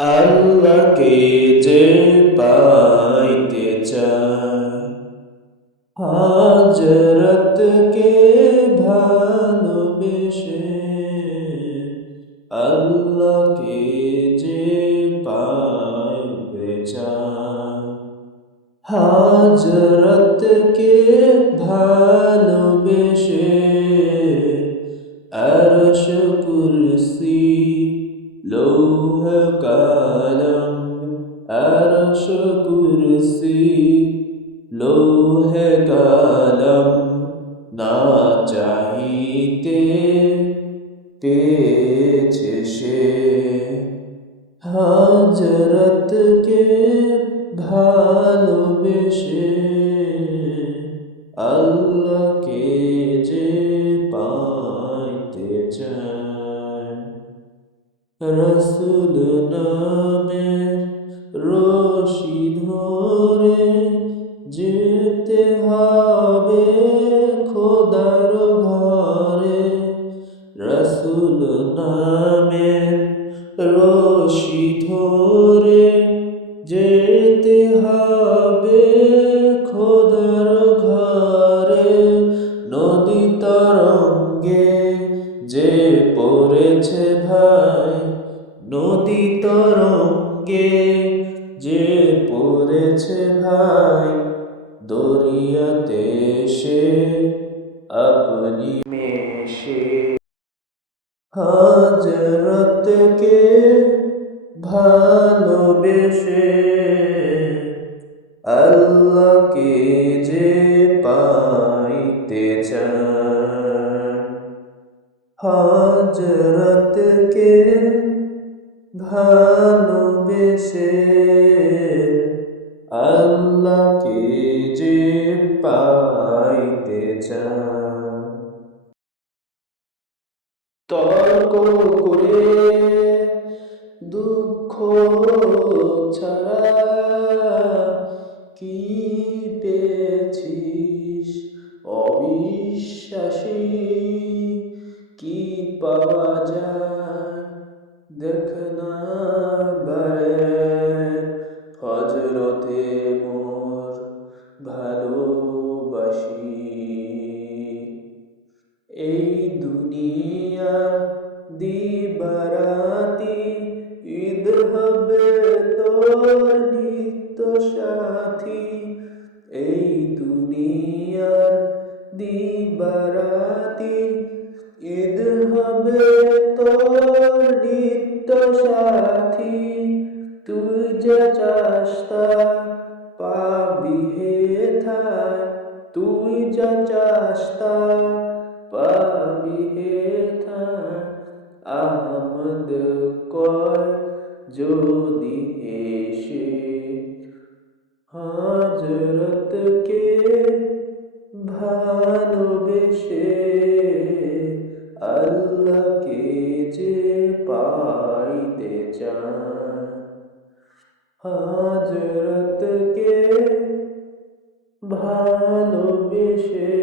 আল্লাহকে যে পাইতে চায়, হাজরতকে ভালোবেসে, আল্লাহকে যে পাইতে চায়, হাজরতকে ভালোবেসে, আরশ কুরসি লৌহ কালাম, আরশ কুরসি লৌহ কালাম না চাহিতে পেয়েছে সে, হাজরতকে ভালোবেসে, আল্লাহকে যে পাইতে চায়। রসুল নামের রশি ধরে যেতে হবে খোদার ঘরে, রসুল নামের রশি ধরে যেতে হবে খোদার ঘরে, নদী তরঙ্গে যে পড়েছে ভাই, নদী তরঙ্গে যে পড়েছে ভাই, দরিয়াতে সে আপনি মেশে, হাজরতকে ভালোবেসে, আল্লাহকে যে পাইতে চায়, হাজরতকে ভালোবেসে, আল্লাহকে যে পাইতে চায়। তর্ক করে দুঃখ ছাড়া কি পেয়েছিস, অবিশ্বাসী কি পাওয়া যায়, দেখ না বারে হজরতে মোর ভালোবাসি, এই দুনিয়া দিবারাতি ঈদ হবে তোর নিত্য সাথী, এই দুনিয়ার দিবারাতি ঈদ হবে তোর নিত্য সাথী, তুই যা চাস তা পাবি হেথায়, তুই যা চাস তা পাবি হেথায়, আহমদ কয় যদি হেসে, হাজরতকে ভালোবেসে, আল্লাহকে যে পাইতে চায়, হাজরতকে ভালোবেসে,